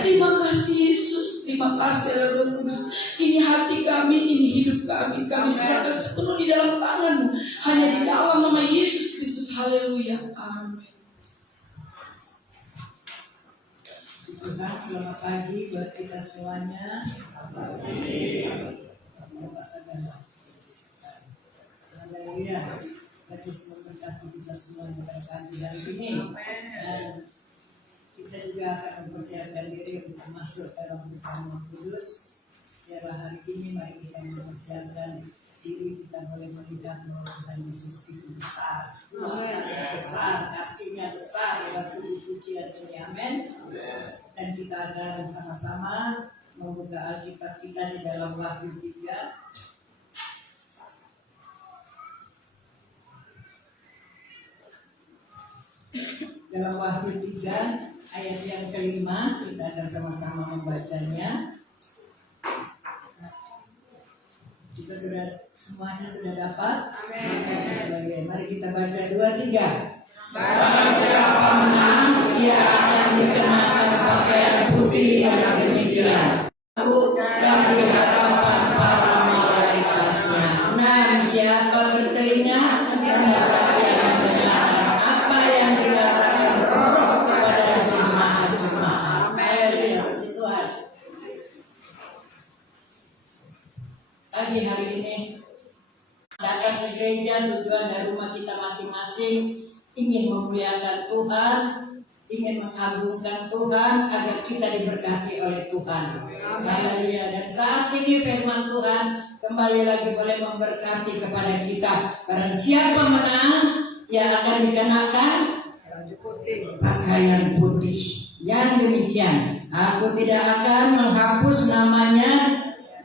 Terima kasih Yesus, terima kasih Roh Kudus. Ini hati kami, ini hidup kami. Kami serahkan sepenuh di dalam tangan-Mu. Hanya di dalam nama Yesus Kristus. Haleluya. Amin. Tuhan, selamat pagi buat kita semuanya. Haleluya. Yesus memberkati kita semua pada pagi hari ini. Dan kita juga akan mempersiapkan diri untuk masuk dalam pertemuan kudus. Biarlah hari ini mari kita mempersiapkan diri, kita boleh melihat bahwa Tuhan Yesus itu besar, kuasanya besar, kasihnya besar. Ya, puji-pujian ini, amin. Dan kita akan sama-sama membuka Alkitab kita di dalam Wahyu 3. Dalam Wahyu 3 ayat yang kelima, kita akan sama-sama membacanya. Kita semuanya sudah dapat? Amin. Mari kita baca 2-3. Barang siapa menang, ia akan dikenakan pakaian putih yang demikian, yang di hadapan para malaikatnya. Nah, siapa bertelinga, hendaklah ia mendengarkan apa yang dikatakan Roh kepada jemaat-jemaat. Haleluya, puji Tuhan. Pagi hari ini datang ke gereja tujuan dari rumah kita masing-masing, ingin memuliakan Tuhan, ingin mengagungkan Tuhan agar kita diberkati oleh Tuhan. Haleluya. Dan saat ini firman Tuhan kembali lagi boleh memberkati kepada kita. Barang siapa menang, ia akan dikenakan pakaian putih. Yang demikian, aku tidak akan menghapus namanya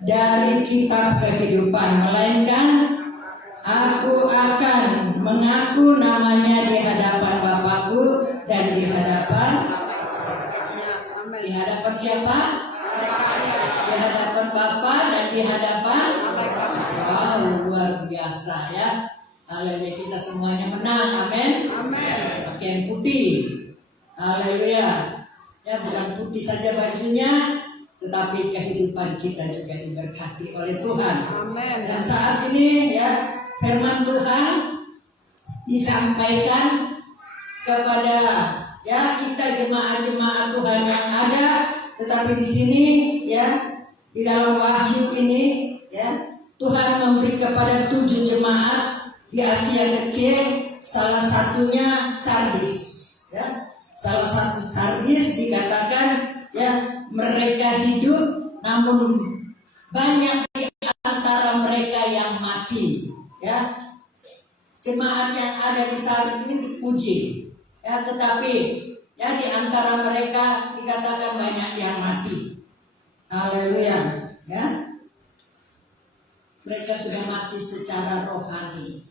dari kitab kehidupan, melainkan aku akan mengaku namanya di hadapan Bapakku dan di hadapan siapa? Di hadapan Bapa dan di hadapan. Wow, luar biasa ya. Haleluya, kita semuanya menang, amin. Pakaian putih. Haleluya. Ya, bukan putih saja bajunya, tetapi kehidupan kita juga diberkati oleh Tuhan. Amin. Dan saat ini ya, firman Tuhan disampaikan kepada ya kita jemaat-jemaat Tuhan yang ada, tetapi di sini ya di dalam Wahyu ini ya Tuhan memberi kepada 7 jemaat di Asia Kecil, salah satunya Sardis ya. Salah satu Sardis dikatakan ya mereka hidup, namun banyak di antara mereka yang mati. Ya, jemaat yang ada di Sardis ini dipuji. Ya, tetapi ya di antara mereka dikatakan banyak yang mati. Haleluya. Ya, mereka sudah mati secara rohani.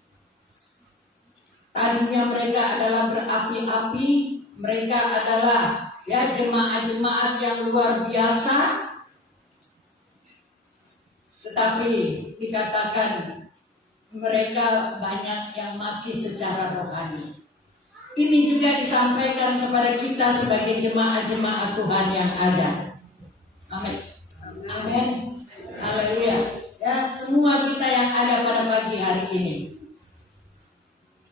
Tadinya mereka adalah berapi-api. Mereka adalah ya jemaat-jemaat yang luar biasa, tetapi dikatakan mereka banyak yang mati secara rohani. Ini juga disampaikan kepada kita sebagai jemaat-jemaat Tuhan yang ada. Amin. Amin. Haleluya. Ya, semua kita yang ada pada pagi hari ini.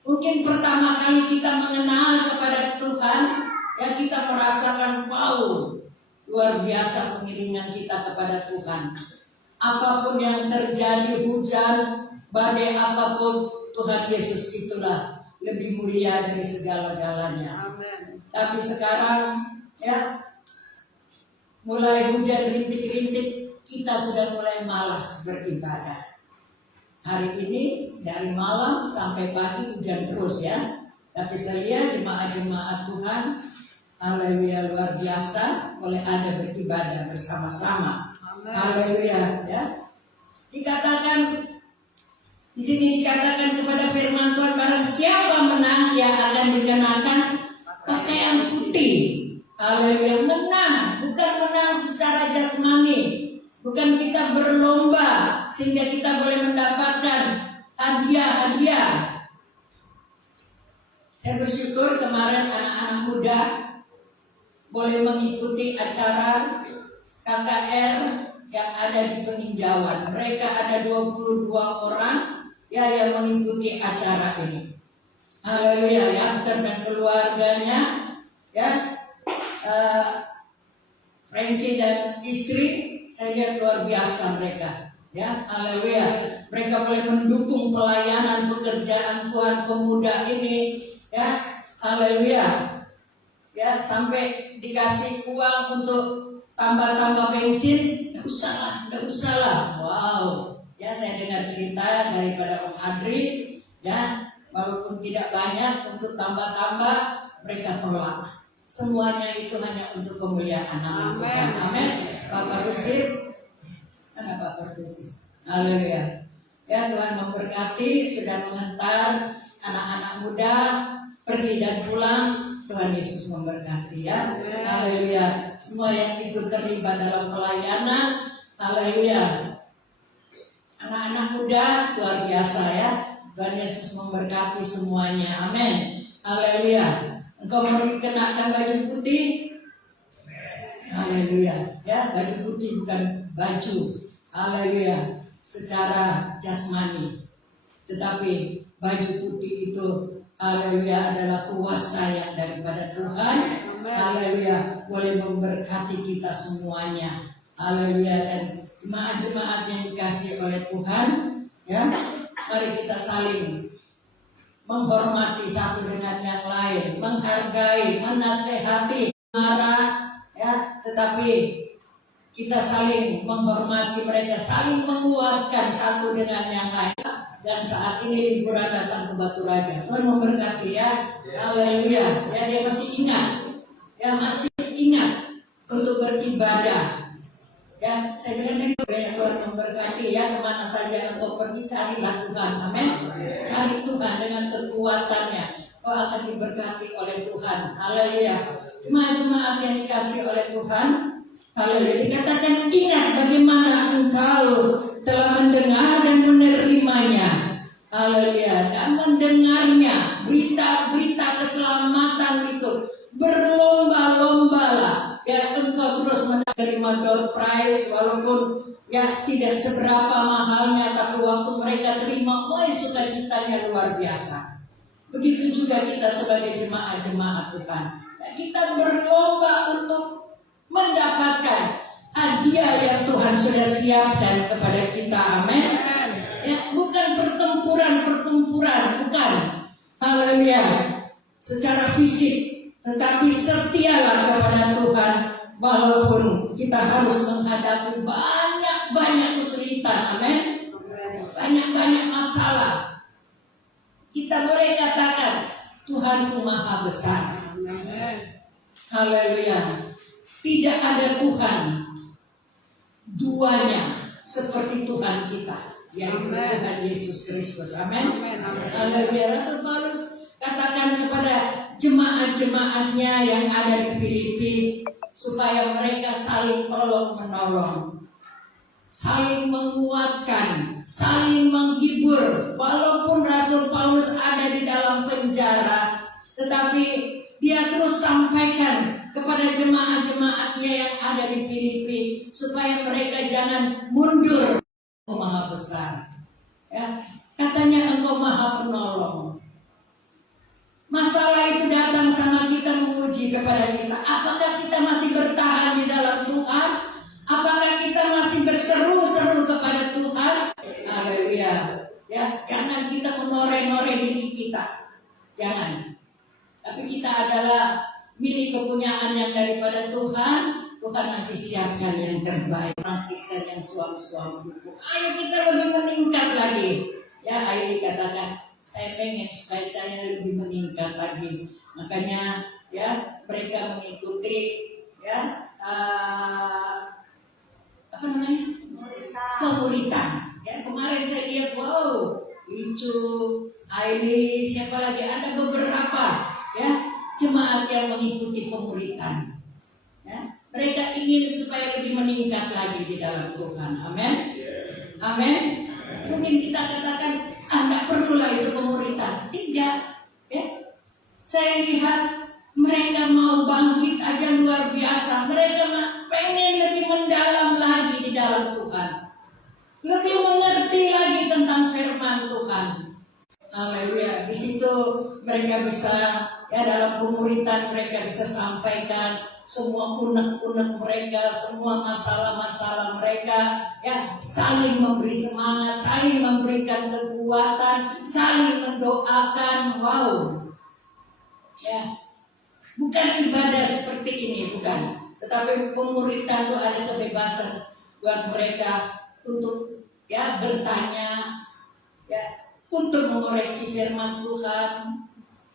Mungkin pertama kali kita mengenal kepada Tuhan, ya kita merasakan wow, luar biasa pengiringan kita kepada Tuhan. Apapun yang terjadi, hujan, badai apapun, Tuhan Yesus itulah lebih mulia dari segala-galanya. Amen. Tapi sekarang ya mulai hujan rintik-rintik, kita sudah mulai malas beribadah. Hari ini dari malam sampai pagi hujan terus ya. Tapi saya lihat jemaat-jemaat Tuhan, haleluya, luar biasa, boleh ada beribadah bersama-sama. Haleluya ya. Dikatakan di sini dikatakan kepada firman Tuhan, barang siapa menang ia akan dikenakan pakaian putih. Haleluya, menang, bukan menang secara jasmani. Bukan kita berlomba sehingga kita boleh mendapatkan hadiah-hadiah. Saya bersyukur kemarin anak-anak muda boleh mengikuti acara KKR yang ada di peninjauan. Mereka ada 22 orang ya yang mengikuti acara ini. Haleluya, yang dan keluarganya ya, Frankie dan istri, saya lihat luar biasa mereka. Ya, haleluya. Mereka boleh mendukung pelayanan pekerjaan Tuhan pemuda ini. Ya, haleluya. Ya, sampai dikasih uang untuk tambah-tambah bensin, nggak usah lah. Wow. Ya, saya dengar cerita daripada Om Adri. Ya, walaupun tidak banyak untuk tambah-tambah, mereka tolak. Semuanya itu hanya untuk kemuliaan nama Tuhan. Amin. Bapak Rusif, mana Bapak Rusif? Haleluya. Ya, Tuhan memberkati, sudah mengantar anak-anak muda pergi dan pulang. Tuhan Yesus memberkati ya. Haleluya. Semua yang ikut terlibat dalam pelayanan, haleluya. Anak-anak muda luar biasa ya. Tuhan Yesus memberkati semuanya. Amin. Haleluya. Engkau mau dikenakan baju putih? Haleluya. Ya, baju putih bukan baju. Haleluya. Secara jasmani. Tetapi baju putih itu, haleluya, adalah kuasa yang daripada Tuhan. Haleluya. Boleh memberkati kita semuanya. Haleluya. Dan jemaat-jemaat yang dikasih oleh Tuhan, ya, mari kita saling menghormati satu dengan yang lain, menghargai, menasehati, marah, ya, tetapi kita saling menghormati mereka, saling menguatkan satu dengan yang lain. Dan saat ini liburan datang ke Batu Raja. Tuhan memberkati ya. Haleluya. Ya, dia masih ingat. Ya, masih ingat untuk beribadah. Ya, saya bilang itu banyak Tuhan memberkati ya, kemana saja engkau pergi, carilah Tuhan. Amin. Cari Tuhan dengan kekuatannya. Kau akan diberkati oleh Tuhan. Haleluya. Jemaat-jemaat yang dikasih oleh Tuhan, haleluya, dikatakan ingat bagaimana engkau telah mendengar dan menerimanya. Haleluya. Dan mendengarnya, berita-berita keselamatan itu, berlomba-lombalah. Ya, engkau terus menerima door prize, walaupun ya tidak seberapa mahalnya, tapi waktu mereka terima, wah, sukacitanya luar biasa. Begitu juga kita sebagai jemaat-jemaat Tuhan. Ya, kita berlomba untuk mendapatkan hadiah yang Tuhan sudah siapkan kepada kita. Amin. Ya, bukan pertempuran, bukan. Haleluya. Secara fisik, tetapi setialah kepada Tuhan walaupun kita harus menghadapi banyak kesulitan. Amin. Banyak masalah. Kita boleh katakan Tuhanku Maha Besar. Haleluya. Tidak ada Tuhan duanya seperti Tuhan kita, yaitu Tuhan Yesus Kristus. Amin. Haleluya. Rasul Paulus katakan kepada jemaat-jemaatnya yang ada di Filipi supaya mereka saling tolong-menolong, saling menguatkan, saling menghibur. Walaupun Rasul Paulus ada di dalam penjara, tetapi dia terus sampaikan kepada jemaat-jemaatnya yang ada di Filipi supaya mereka jangan mundur. Engkau Maha Besar, ya, katanya Engkau Maha Penolong. Masalah itu datang sama kita, menguji kepada kita. Apakah kita masih bertahan di dalam Tuhan? Apakah kita masih berseru-seru kepada Tuhan? Haleluya. Ya, jangan kita menoreh-noreh diri kita. Jangan. Tapi kita adalah milik kepunyaan yang daripada Tuhan. Tuhan nanti siapkan yang terbaik. Kristen yang suam-suam buku. Ayo kita lebih meningkat lagi. Ya, ayo dikatakan, saya pengen supaya saya lebih meningkat lagi. Makanya ya, mereka mengikuti ya apa namanya? Pemuritan. Ya, kemarin saya lihat, wow, Icu, Aili, siapa lagi, ada beberapa ya jemaat yang mengikuti pemuritan. Ya, mereka ingin supaya lebih meningkat lagi di dalam Tuhan. Amin. Amin. Mungkin kita katakan, tidak perlulah itu pemuritan. Tidak. Ya. Saya lihat mereka mau banget bangkit aja luar biasa. Mereka pengen lebih mendalam lagi di dalam Tuhan, lebih mengerti lagi tentang firman Tuhan. Haleluya. Di situ mereka bisa, ya, dalam pemuritan mereka bisa sampaikan semua unek-unek mereka, semua masalah-masalah mereka, ya, saling memberi semangat, saling memberikan kekuatan, saling mendoakan. Wow, ya, bukan ibadah seperti ini, bukan, tetapi pemuritan itu ada kebebasan buat mereka untuk, ya, bertanya, ya, untuk mengoreksi firman Tuhan,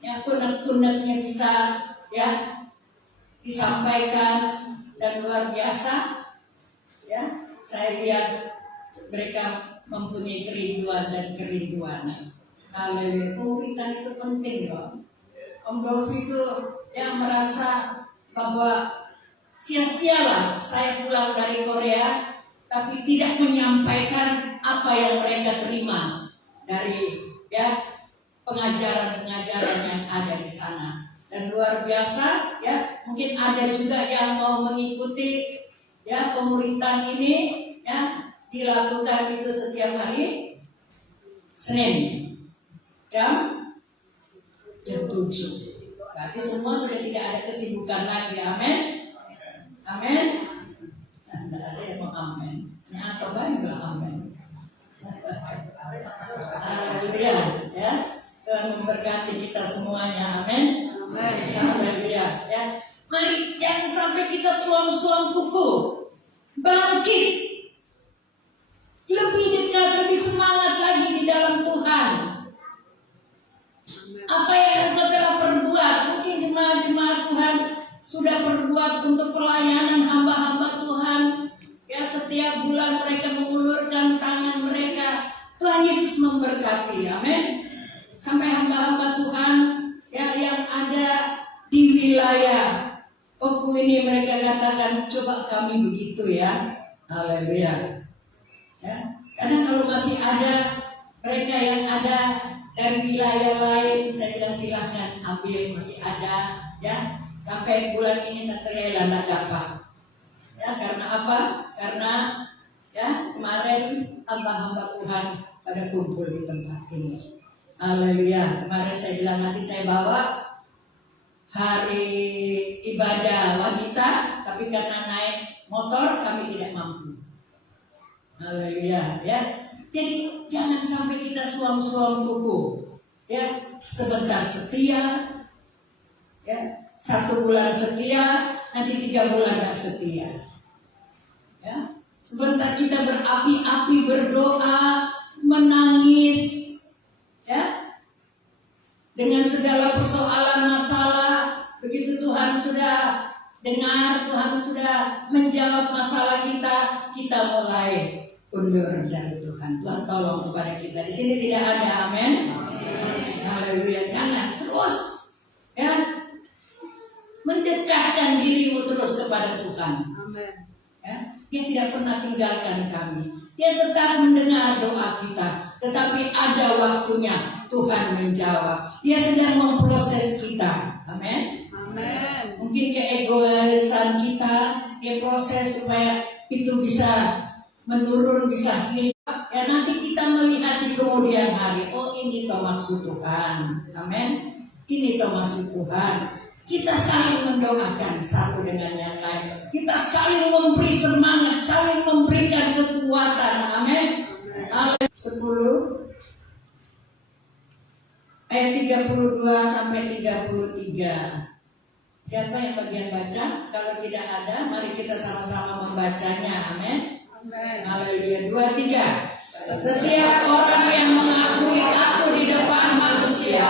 ya, unek-uneknya bisa, ya, disampaikan, dan luar biasa, ya, saya lihat mereka mempunyai kerinduan dan kerinduan. Haleluya. Pemuritan itu penting loh. Om Dolfi itu yang merasa bahwa sia-sialah saya pulang dari Korea tapi tidak menyampaikan apa yang mereka terima dari, ya, pengajaran-pengajaran yang ada di sana. Dan luar biasa, ya, mungkin ada juga yang mau mengikuti, ya, pemuritan ini, ya, dilakukan itu setiap hari Senin jam 7. Berarti semua sudah tidak ada kesibukan lagi. Amin. Amin. Tidak ada yang mau amin. Atau banyak bilang amin. Haleluya, ya. Tuhan memberkati kita semuanya. Amin. Haleluya, ya. Mari jangan sampai kita suam-suam kuku. Bangkit, lebih dekat, lebih semangat lagi di dalam Tuhan. Apa yang engkau telah perbuat, mungkin jemaat-jemaat Tuhan sudah perbuat untuk pelayanan hamba-hamba Tuhan, ya, setiap bulan mereka mengulurkan tangan mereka. Tuhan Yesus memberkati. Amin. Sampai hamba-hamba Tuhan, ya, yang ada di wilayah Oku ini, mereka katakan, coba kami begitu, ya. Haleluya, ya. Karena kalau masih ada mereka yang ada dari wilayah lain, saya bilang silahkan ambil, masih ada, ya. Sampai bulan ini tak terlela, tak dapat, ya. Karena apa? Karena, ya, kemarin hamba-hamba Tuhan pada kumpul di tempat ini. Haleluya. Kemarin saya bilang nanti saya bawa hari ibadah wanita, tapi karena naik motor kami tidak mampu. Haleluya, ya. Jadi jangan sampai kita suam-suam kuku, ya. Sebentar setia, ya. 1 bulan setia, nanti 3 bulan tidak setia, ya. Sebentar kita berapi-api berdoa, menangis, ya, dengan segala persoalan masalah. Begitu Tuhan sudah dengar, Tuhan sudah menjawab masalah kita, kita mulai undur dari Tuhan. Tuhan tolong kepada kita. Di sini tidak ada, amin. Haleluya. Jangan terus, ya, mendekatkan dirimu terus kepada Tuhan. Amin. Ya, Dia tidak pernah tinggalkan kami. Dia tetap mendengar doa kita, tetapi ada waktunya Tuhan menjawab. Dia sedang memproses kita. Amin. Amin. Mungkin keegoisan kita, dia proses supaya itu bisa menurun, bisa hilang. Ya, nanti kita melihat di kemudian hari, oh ini toh maksud Tuhan. Amin. Ini toh maksud Tuhan. Kita saling mendoakan satu dengan yang lain. Kita saling memberi semangat, saling memberikan kekuatan. Amin. 10 ayat 32 sampai 33. Siapa yang bagian baca? Kalau tidak ada, mari kita sama-sama membacanya. Amin. Amin. Haleluya. 2, 3. Setiap orang yang mengakui aku di depan manusia,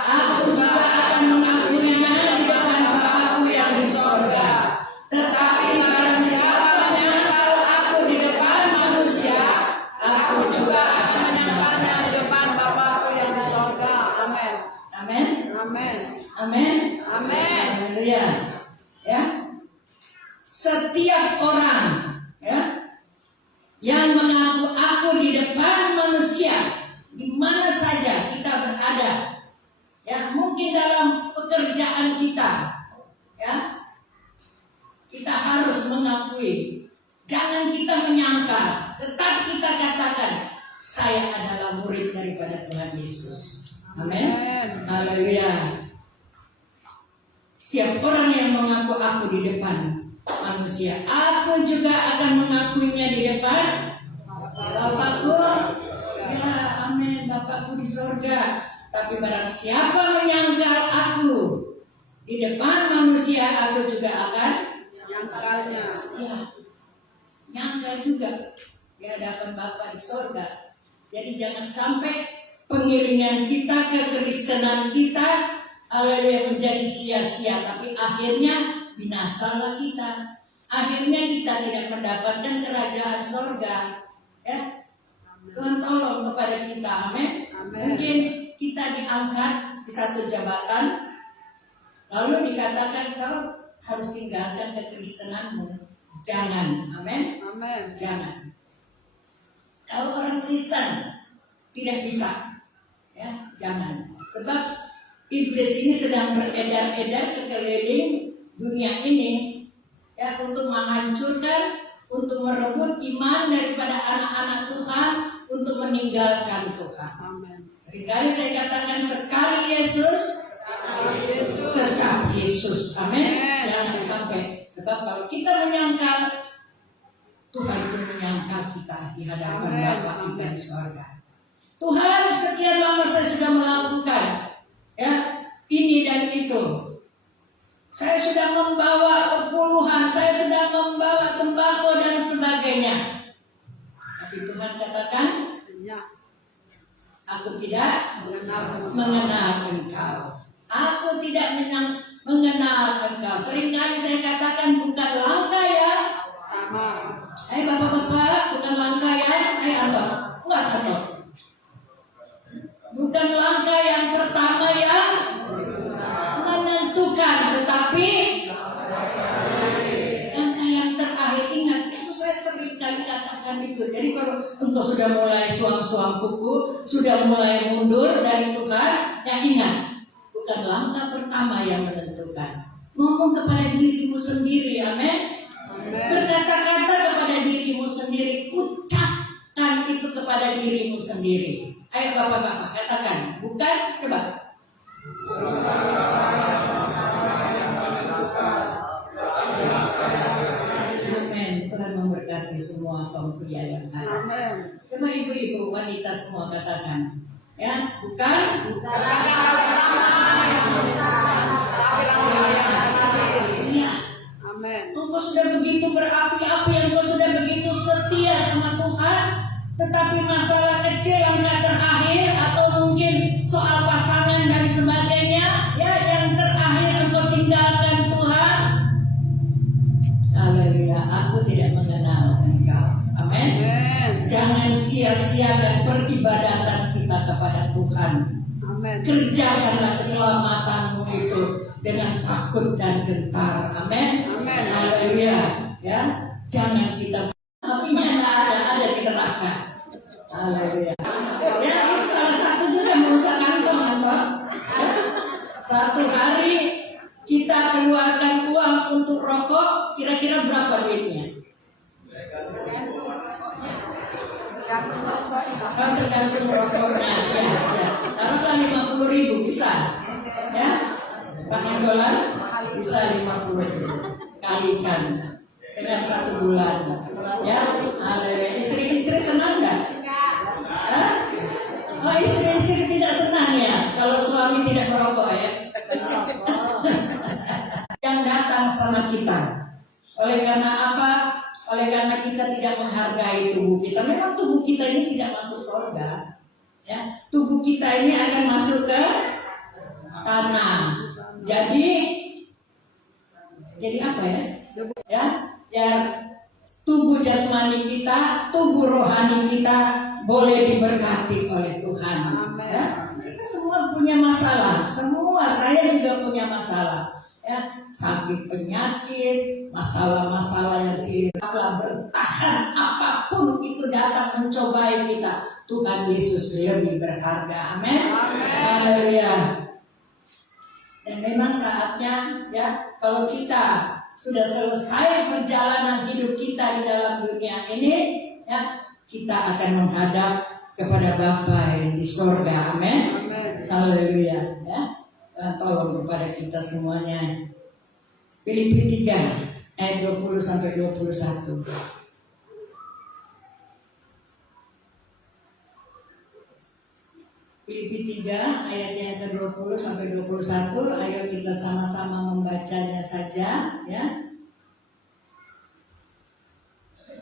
aku juga akan mengakuinya di depan Bapa-Ku yang di sorga. Tetapi barang siapa menyangkal aku di depan manusia, aku juga akan Menyangkalnya di depan Bapa-Ku yang di sorga. Amin. Amin. Amin. Amin. Amin. Haleluya. Ya. Setiap orang, ya, yang mengaku aku di depan manusia, di mana saja kita berada, ya, mungkin dalam pekerjaan kita, ya, mengakui. Jangan kita menyangka, tetap kita katakan, saya adalah murid daripada Tuhan Yesus. Amin. Haleluya. Setiap orang yang mengaku aku di depan manusia, aku juga akan mengakuinya di depan Bapakku. Ya, amin. Bapakku di sorga. Tapi barang siapa menyangkal aku di depan manusia, aku juga akan Nyangkalnya. ya, nyangkal juga di hadapan Bapa di sorga. Jadi jangan sampai pengiringan kita, kekristenan kita, haleluya, menjadi sia-sia. Tapi akhirnya binasalah kita. Akhirnya kita tidak mendapatkan kerajaan sorga. Ya, Tuhan tolong kepada kita, amin. Mungkin kita diangkat di satu jabatan, lalu dikatakan kau harus tinggalkan kekristenanmu. Jangan, amin. Jangan. Kalau orang Kristen tidak bisa, ya jangan. Sebab iblis ini sedang beredar-edar sekeliling dunia ini, ya, untuk menghancurkan, untuk merebut iman daripada anak-anak Tuhan, untuk meninggalkan Tuhan. Seringkali saya katakan, sekali Yesus, tetap Yesus. Amin. Jangan sampai. Sebab kalau kita menyangkal, Tuhan pun menyangkal kita di hadapan Bapa kita di surga. Tuhan, sekian lama saya sudah melakukan, ya, ini dan itu. Saya sudah membawa perpuluhan, saya sudah membawa sembako dan sebagainya. Tapi Tuhan katakan, aku tidak mengenal engkau. Aku tidak mengenal engkau. Seringkali saya katakan, bukan langkah ya. Hai bapak-bapak, bukan langkah ya. Hai Allah, enggak Allah. Bukan langkah yang pertama yang menentukan, tetapi langkah yang terakhir. Ingat, itu saya sering kali katakan itu. Jadi kalau engkau sudah mulai suam-suam kuku, sudah mulai mundur dari Tuhan, ya ingat, bukan langkah pertama yang menentukan. Ngomong kepada dirimu sendiri, amin. Berkata-kata kepada dirimu sendiri, ucapkan itu kepada dirimu sendiri. Ayo bapak-bapak katakan, bukan, coba. Amin. Tuhan memberkati semua kaum pria yang ada. Coba ibu-ibu wanita semua katakan, ya, bukan. Iya. Engkau sudah begitu berapi-api, engkau sudah begitu setia sama Tuhan, tetapi masalah kecil langkah terakhir, atau mungkin soal pasangan dan sebagainya, ya, yang terakhir engkau tinggalkan Tuhan. Haleluya, aku tidak mengenal engkau. Amin. Jangan sia-siakan peribadatan kita kepada Tuhan. Kerjakanlah keselamatanmu itu dengan takut dan gentar. Amin. Haleluya. Ya, jangan kita apinya ada di neraka. Haleluya. Ya, ini salah satu juga merusak kantong, atau ya, satu hari kita keluarkan uang untuk rokok, kira-kira berapa duitnya? Kan tergantung rokoknya, ya. Taruhlah 50.000 bisa, ya. Pakai dolar bisa 50.000, kalikan dengan 1 bulan, ya. Haleluya. Istri-istri senang nggak? Oh, istri-istri tidak senang ya kalau suami tidak merokok, ya. Yang datang sama kita. Oleh karena apa? Oleh karena kita tidak menghargai tubuh kita. Memang tubuh kita ini tidak masuk surga, ya. Tubuh kita ini akan masuk ke tanah. Jadi apa ya? Ya, tubuh jasmani kita, tubuh rohani kita boleh diberkati oleh Tuhan. Ya. Kita semua punya masalah, semua, saya juga punya masalah. Ya, sakit, penyakit, masalah-masalah yang silih bertahan, apapun itu datang mencobai kita, Tuhan Yesus lebih berharga. Amin. Haleluya. Dan memang saatnya, ya, kalau kita sudah selesai perjalanan kerajaan dalam dunia ini, ya, kita akan menghadap kepada Bapa yang di sorga. Amin. Haleluya. Ya. Tolong kepada kita semuanya. Filipi 3 ayat 20 sampai 21. Filipi 3 ayat yang ke-20 sampai 21. Ayo kita sama-sama membacanya saja, ya.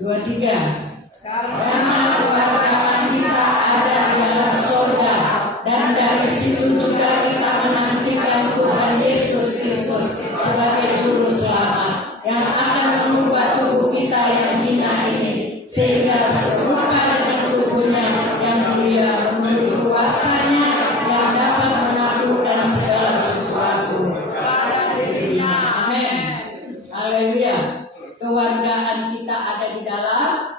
23. Karena kewargaan kita ada di dalam surga, dan dari situ juga kita menantikan Tuhan Yesus Kristus sebagai juru selamat yang akan mengubah tubuh kita yang hina ini sehingga serupa dengan tubuhnya yang mulia menurut kuasanya yang dapat menaklukkan segala sesuatu. Amin. Haleluya. Kewargaan kita ada di dalam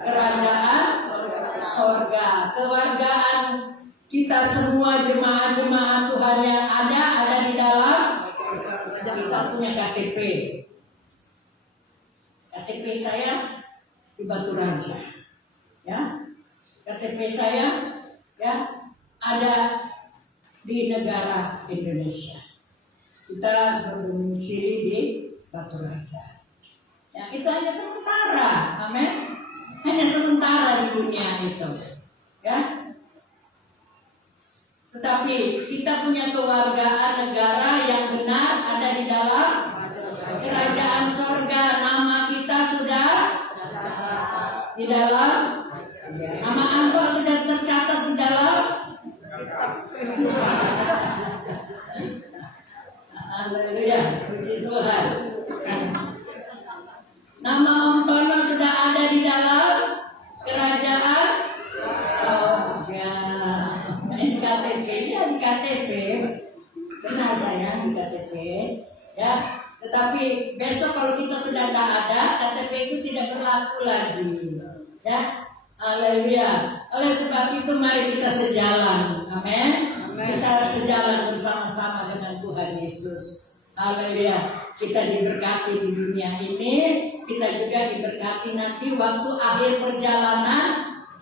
kerajaan sorga. Kewargaan kita semua jemaat-jemaat Tuhan yang ada di dalam. Kita punya KTP. KTP saya di Batu Raja, ya. KTP saya, ya, ada di negara Indonesia. Kita berdomisili di Batu Raja. Ya, itu hanya sementara, amin. Hanya sementara di dunia itu, ya. Tetapi kita punya kewargaan negara yang benar ada di dalam kerajaan sorga. Nama kita sudah di dalam, nama Anto sudah tercatat di dalam. Haleluya, puji Tuhan. Nama Om Tono sudah ada di dalam kerajaan sorga. Di KTP, ya, di KTP, benar saya di KTP, ya. Tetapi besok kalau kita sudah tidak ada, KTP itu tidak berlaku lagi, ya. Haleluya. Oleh sebab itu mari kita sejalan, amin. Kita harus sejalan bersama-sama dengan Tuhan Yesus. Haleluya. Kita diberkati di dunia ini, kita juga diberkati nanti waktu akhir perjalanan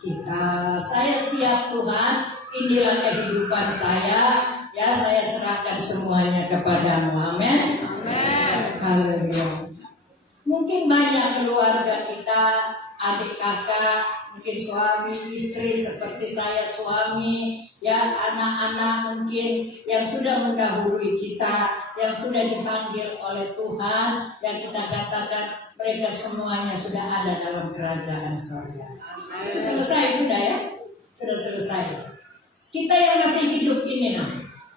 kita. Saya siap Tuhan, inilah kehidupan saya, ya, saya serahkan semuanya kepadamu. Amin. Amin. Haleluya. Mungkin banyak keluarga kita, adik kakak, mungkin suami, istri seperti saya suami, ya, anak-anak mungkin yang sudah mendahului kita, yang sudah dipanggil oleh Tuhan, yang kita katakan mereka semuanya sudah ada dalam kerajaan surga. Selesai sudah, ya, sudah selesai. Kita yang masih hidup ini,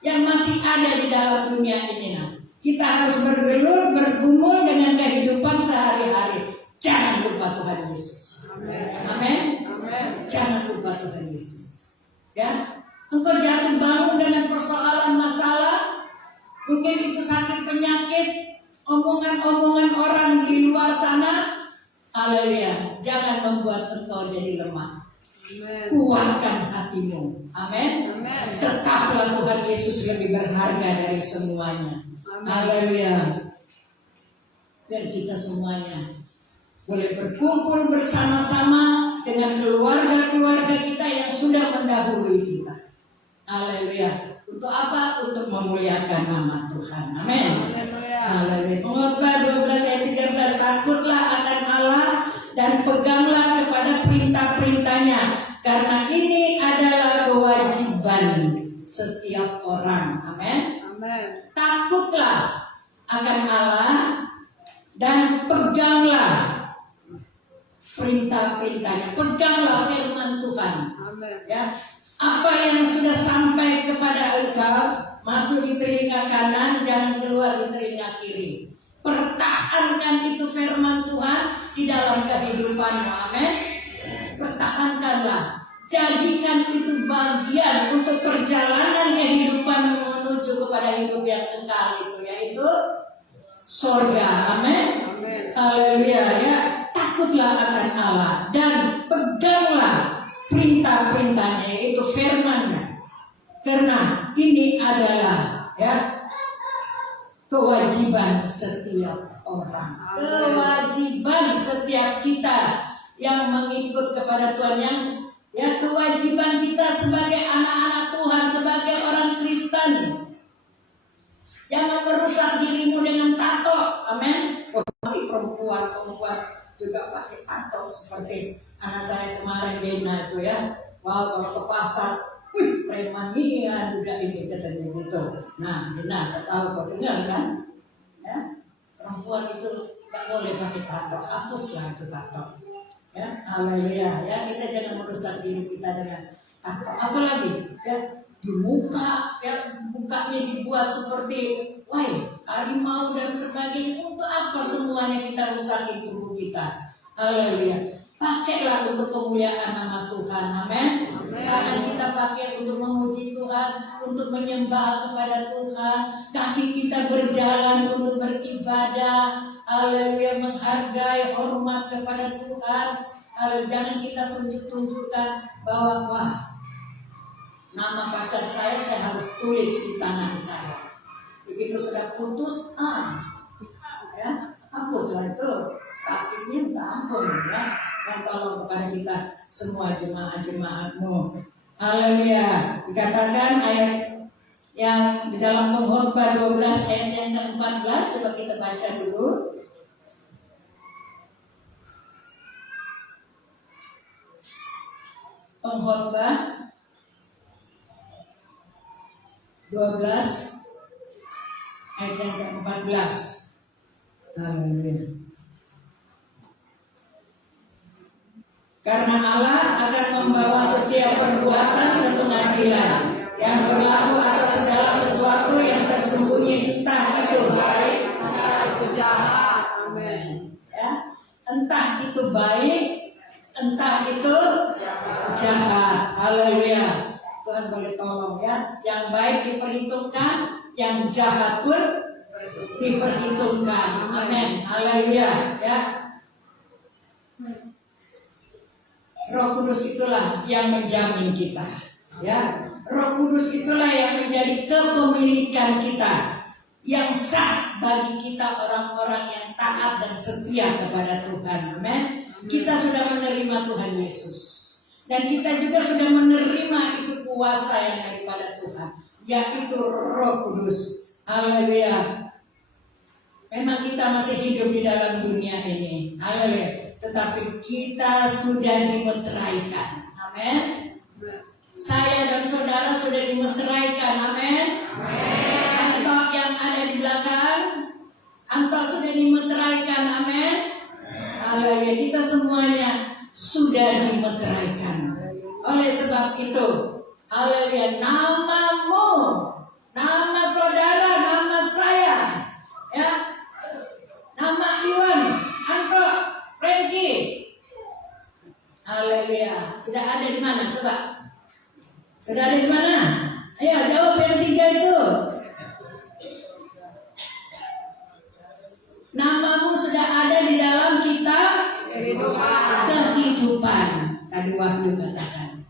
yang masih ada di dalam dunia ini, kita harus bergelur, bergumul dengan kehidupan sehari-hari. Jangan lupa Tuhan Yesus. Amin. Jangan lupa Tuhan Yesus. Ya, engkau jatuh bangun dengan persoalan masalah, mungkin itu sakit penyakit, omongan-omongan orang di luar sana. Haleluya. Jangan membuat engkau jadi lemah. Kuatkan hatimu. Amin. Tetaplah Tuhan Yesus lebih berharga dari semuanya. Haleluya. Dan kita semuanya boleh berkumpul bersama-sama dengan keluarga-keluarga kita yang sudah mendahului kita. Haleluya. Untuk apa? Untuk memuliakan nama Tuhan. Amin. Haleluya. Pengkhotbah 12 ayat 13. Takutlah akan Allah dan peganglah kepada perintah-perintahnya, karena ini adalah kewajiban setiap orang. Amin. Takutlah akan Allah dan peganglah perintah-perintahnya. Peganglah firman Tuhan. Ya, apa yang sudah sampai kepada engkau masuk di telinga kanan, jangan keluar di telinga kiri. Pertahankan itu firman Tuhan di dalam kehidupanmu. Amin. Pertahankanlah. Jadikan itu bagian untuk perjalanan kehidupanmu menuju kepada hidup yang kekal itu, yaitu surga. Amin. Haleluya. Ya, takutlah akan Allah dan peganglah perintah-perintahnya, yaitu firman-Nya. Karena ini adalah, ya, kewajiban setiap orang. Kewajiban setiap kita kepada Tuhan yang ya kewajiban kita sebagai anak-anak Tuhan, sebagai orang Kristen. Jangan merusak dirimu dengan tato. Amin. Oh, perempuan juga pakai tato seperti anak saya kemarin Bena itu ya. Wow, kalau ke pasar, premanian udah ini katanya gitu. Nah, Bena tahu kau dengar kan? Ya, perempuan itu nggak boleh pakai tato, hapuslah itu tato. Ya, haleluya. Ya, kita jangan merusak diri kita dengan tato. Apalagi ya di muka, ya mukanya dibuat seperti harimau dan sebagainya. Untuk apa semuanya kita rusakin tubuh kita? Haleluya. Pakailah untuk kemuliaan nama Tuhan. Amin. Karena kita pakai untuk memuji Tuhan, untuk menyembah kepada Tuhan. Kaki kita berjalan untuk beribadah. Haleluya, menghargai, hormat kepada Tuhan. Haleluya. Jangan kita tunjukkan bahwa nama pacar saya harus tulis di tangan saya. Begitu sudah putus, ya, hapuslah itu. Sakitnya minta ampun ya. Dan tolong kepada kita semua jemaat-jemaatmu. Haleluya. Dikatakan ayat yang di dalam Pengkhotbah 12 ayat yang ke-14, coba kita baca dulu. Pengkhotbah 12 ayat yang ke-14. Haleluya. Karena Allah akan membawa setiap perbuatan ke pengadilan yang berlaku atas segala sesuatu yang tersembunyi, entah itu baik, entah itu jahat. Amin. Ya, entah itu baik, entah itu jahat. Haleluya. Tuhan boleh tolong ya. Yang baik diperhitungkan, yang jahat pun diperhitungkan. Amin. Haleluya. Ya. Roh Kudus itulah yang menjamin kita, ya. Roh Kudus itulah yang menjadi kepemilikan kita, yang sah bagi kita orang-orang yang taat dan setia kepada Tuhan. Amin. Kita sudah menerima Tuhan Yesus, dan kita juga sudah menerima itu kuasa yang daripada Tuhan, yaitu Roh Kudus. Haleluya. Memang kita masih hidup di dalam dunia ini. Haleluya. Tetapi kita sudah dimeteraikan. Amin. Saya dan saudara sudah dimeteraikan. Amin. Anto yang ada di belakang, Anto sudah dimeteraikan. Amin. Haleluya. Kita semuanya sudah dimeteraikan. Oleh sebab itu, haleluya, namamu, nama saudara, nama saya, ya, nama Iwan, Anto, Franky. Haleluya. Sudah ada di mana? Coba. Sudah ada di mana? Ayo jawab yang 3 itu. Namamu sudah ada di dalam kitab kehidupan. Tadi Wahyu katakan.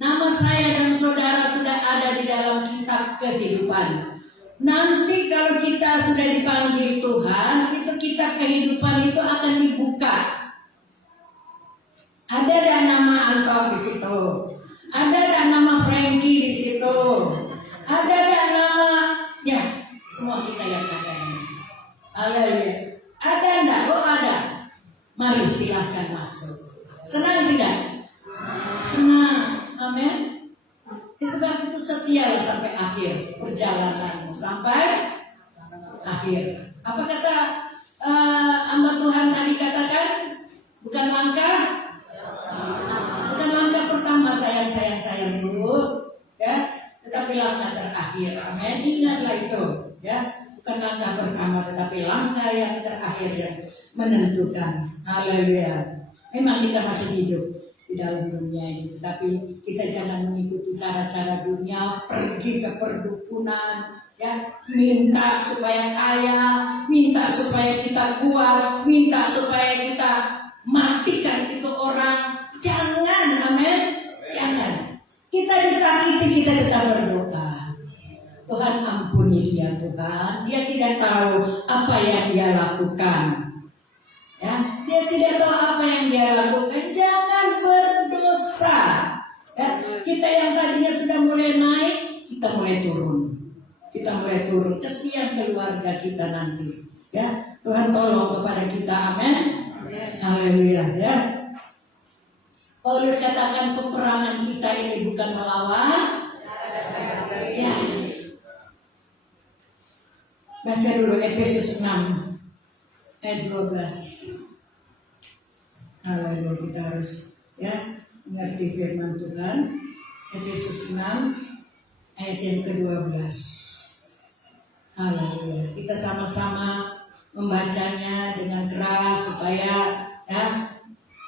Nama saya dan saudara sudah ada di dalam kitab kehidupan. Nanti kalau kita sudah dipanggil Tuhan, itu kitab kehidupan itu akan dibuka. Ada dan nama Anto di situ, ada dan nama Franky di situ, ada dan nama, ya semua kita yang ada ini. Haleluya. Ada enggak? Oh ada. Mari silahkan masuk. Senang tidak? Senang. Amin. Sebab itu setialah sampai akhir perjalananmu, sampai akhir. Apa kata hamba Tuhan tadi katakan? Bukan langkah pertama sayang dulu, ya, tetapi langkah terakhir. Amin. Ingatlah itu, ya. Bukan langkah pertama, tetapi langkah yang terakhir yang menentukan. Haleluya. Memang kita masih hidup di dalam dunia ini, tetapi kita jangan mengikuti cara-cara dunia, pergi ke perdukunan, ya, minta supaya kaya, minta supaya kita kuat, minta supaya kita matikan itu orang. Jangan, amin, jangan. Kita disakiti, kita tetap berdoa. Tuhan ampuni dia, Tuhan. Dia tidak tahu apa yang dia lakukan. Ya, dia tidak tahu apa yang dia lakukan. Jangan mulai naik, kita mulai turun. Kita mulai turun. Kesian keluarga kita nanti. Ya, Tuhan tolong kepada kita. Amin. Haleluya. Ya. Paulus katakan peperangan kita ini bukan melawan. Ya. Baca dulu Efesus 6 ayat 12. Haleluya, kita harus ya mengerti firman Tuhan. Efesus 6 ayat yang ke-12. Haleluya. Kita sama-sama membacanya dengan keras supaya ya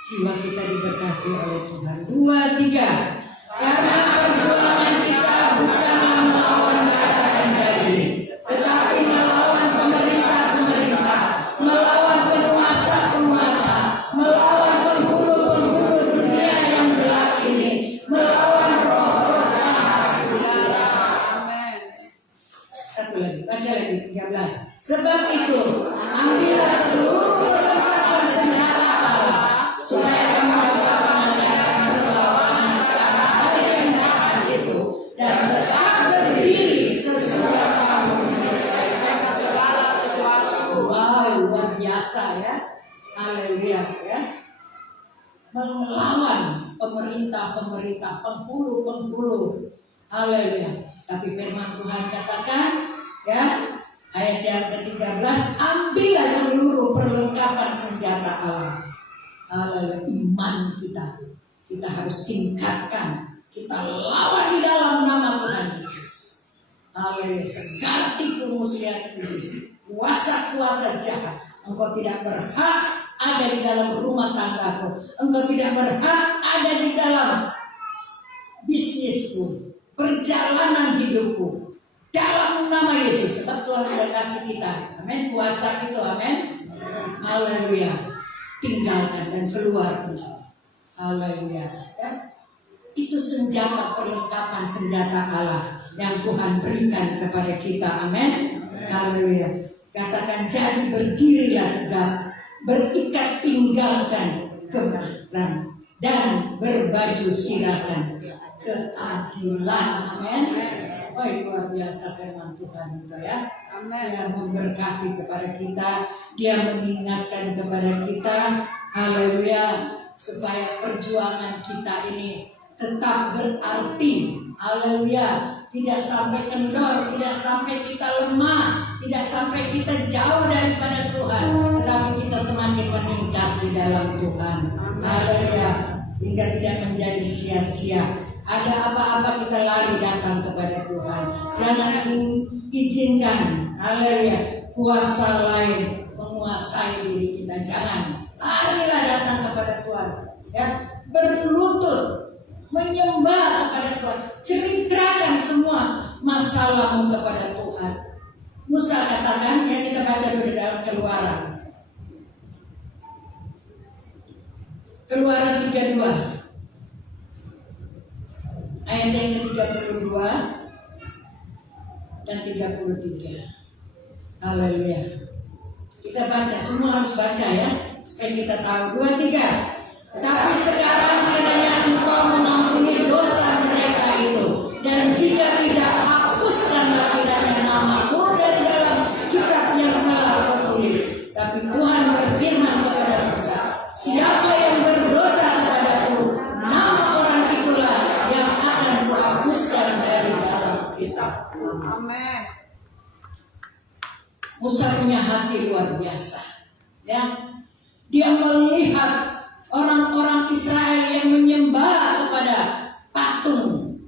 jiwa kita diberkati oleh Tuhan. 2, 3. Karena perjuangan kita bukanlah melawan darah dan daging, tetapi melawan pemerintah-pemerintah, melawan penguasa-penguasa, melawan penghulu-penghulu dunia yang gelap ini, melawan roh-roh jahat. Satu lagi, baca lagi 13. Sebab itu, ambillah seluruh perlengkapan senjata Allah, supaya kamu dapat mengadakan perlawanan terhadap hal yang jahat itu, dan tetap berdiri sesudah kamu menyelesaikan segala sesuatu. Wow, luar biasa ya. Haleluya ya. Melawan pemerintah-pemerintah, penghulu-penghulu. Haleluya. Tapi firman Tuhan katakan ya, ayat yang ke-13, ambillah seluruh perlengkapan senjata Allah. Haleluya, iman kita harus tingkatkan. Kita lawan di dalam nama Tuhan Yesus. Haleluya, segala tipu muslihat iblis, kuasa-kuasa jahat, engkau tidak berhak ada di dalam rumah tanggaku. Engkau tidak berhak ada di dalam bisnisku, perjalanan hidupku. Dalam nama Yesus, sebab Tuhan sudah kasih kita. Amin. Kuasa itu, amin. Haleluya. Tinggalkan dan keluar. Haleluya. Ya. Itu senjata perlengkapan senjata Allah yang Tuhan berikan kepada kita. Amin. Haleluya. Katakan, jadi berdirilah tegak, berikat pinggangkan kebenaran, dan berbaju sirahkan keadilan. Amin. Oh, luar biasa firman Tuhan itu ya. Dia memberkati kepada kita, dia mengingatkan kepada kita, haleluya, supaya perjuangan kita ini tetap berarti, haleluya, tidak sampai kendor, tidak sampai kita lemah, tidak sampai kita jauh daripada Tuhan, tetapi kita semakin meningkat di dalam Tuhan, haleluya, sehingga tidak menjadi sia-sia. Ada apa-apa kita lari datang kepada Tuhan. Jangan izinkan, haleluya, kuasa lain menguasai diri kita. Jangan, larilah datang kepada Tuhan. Ya, berlutut, menyembah kepada Tuhan. Ceritakan semua masalahmu kepada Tuhan. Musa katakan, ya kita baca dulu dalam Keluaran. Keluaran 32. Ayat yang ke-32 dan 33. Haleluya. Kita baca, semua harus baca ya, supaya kita tahu. 2, 3. Tetapi sekarang kiranya engkau mengampuni dosa mereka itu, dan jika tidak, hapuskan lagi namaku dari dalam kitab yang telah kau tulis. Tapi Tuhan berfirman kepada Musa, siapa yang berdosa kepadaku, nama orang itulah yang akan kuhapuskan dari dalam kitab. Amin. Musa punya hati luar biasa. Ya, dia melihat orang-orang Israel yang menyembah kepada patung,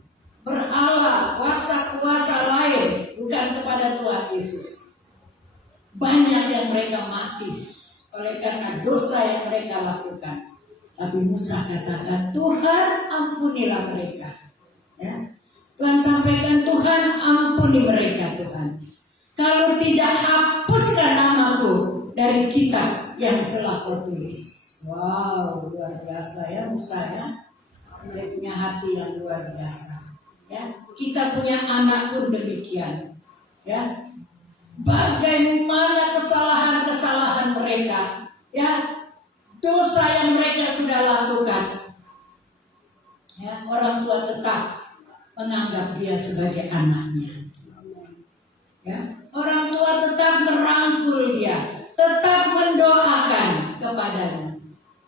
berhala, kuasa-kuasa lain, bukan kepada Tuhan Yesus. Banyak yang mereka mati oleh karena dosa yang mereka lakukan. Tapi Musa katakan, Tuhan ampunilah mereka. Ya. Tuhan sampaikan, Tuhan ampuni mereka Tuhan. Kalau tidak, hapuskan namaku dari kitab yang telah kau tulis. Wow, luar biasa ya Musa ya. Dia punya hati yang luar biasa. Ya, kita punya anak pun demikian. Ya, bagaimana kesalahan-kesalahan mereka, ya, dosa yang mereka sudah lakukan. Ya, orang tua tetap menganggap dia sebagai anaknya. Ya, orang tua tetap merangkul dia, tetap mendoakan kepadanya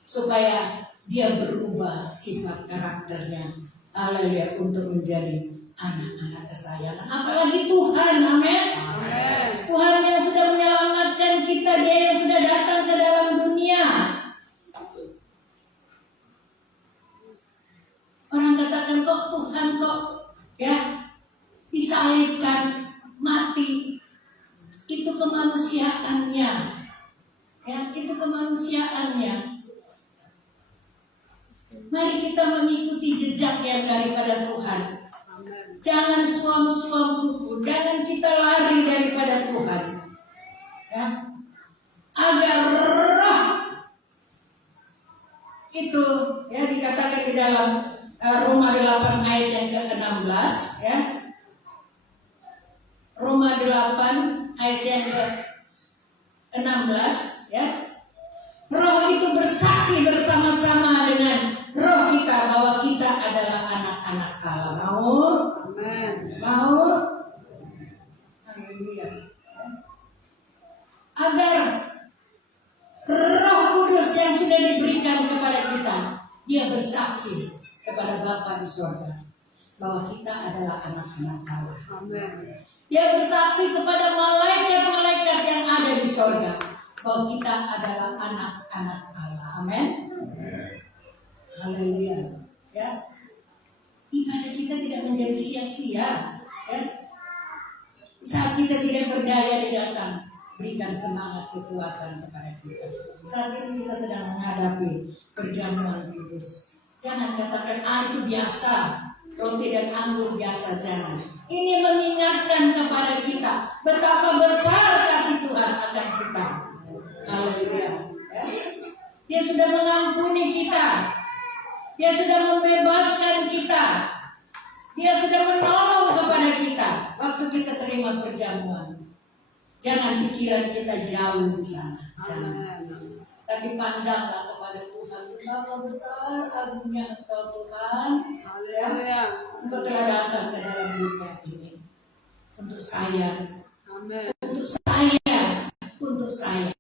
supaya dia berubah sifat karakternya. Haleluya, untuk menjadi anak-anak kesayangan. Apalagi Tuhan, amin. Amin. Tuhan yang sudah menyelamatkan kita, Dia yang sudah datang ke dalam dunia. Orang katakan kok Tuhan kok ya disalibkan, mati. Itu kemanusiaannya. Ya, itu kemanusiaannya. Mari kita mengikuti jejak yang daripada Tuhan. Jangan suam-suam kuku, jangan kita lari daripada Tuhan. Ya. Agar roh itu ya dikatakan di dalam Roma 8 ayat yang ke-16 ya. Roma 8 ayat yang ke-16 ya. Roh itu bersaksi bersama-sama dengan roh kita bahwa kita adalah anak-anak Allah. Mau? Amin. Mau? Haleluya. Agar Roh Kudus yang sudah diberikan kepada kita, dia bersaksi kepada Bapa di surga bahwa kita adalah anak-anak Allah. Amin. Dia bersaksi kepada malaikat-malaikat yang ada di surga bahwa kita adalah anak-anak Allah. Amin. Haleluya. Ya. Ibadah kita tidak menjadi sia-sia. Ya. Saat kita tidak berdaya di datang, berikan semangat kekuatan kepada kita. Saat ini kita sedang menghadapi perjamuan kudus. Jangan katakan itu biasa, roti dan anggur biasa, jangan. Ini mengingatkan kepada kita betapa besar kasih Tuhan akan kita. Haleluya. Ya. Dia sudah mengampuni kita. Dia sudah membebaskan kita. Dia sudah menolong kepada kita waktu kita terima perjamuan. Jangan pikiran kita jauh di sana. Jangan. Tapi pandanglah kepada Tuhan. Betapa besar agungnya Engkau Tuhan. Haleluya. Engkau telah datang ke dalam dunia ini untuk saya. Amin. Untuk saya. Untuk saya.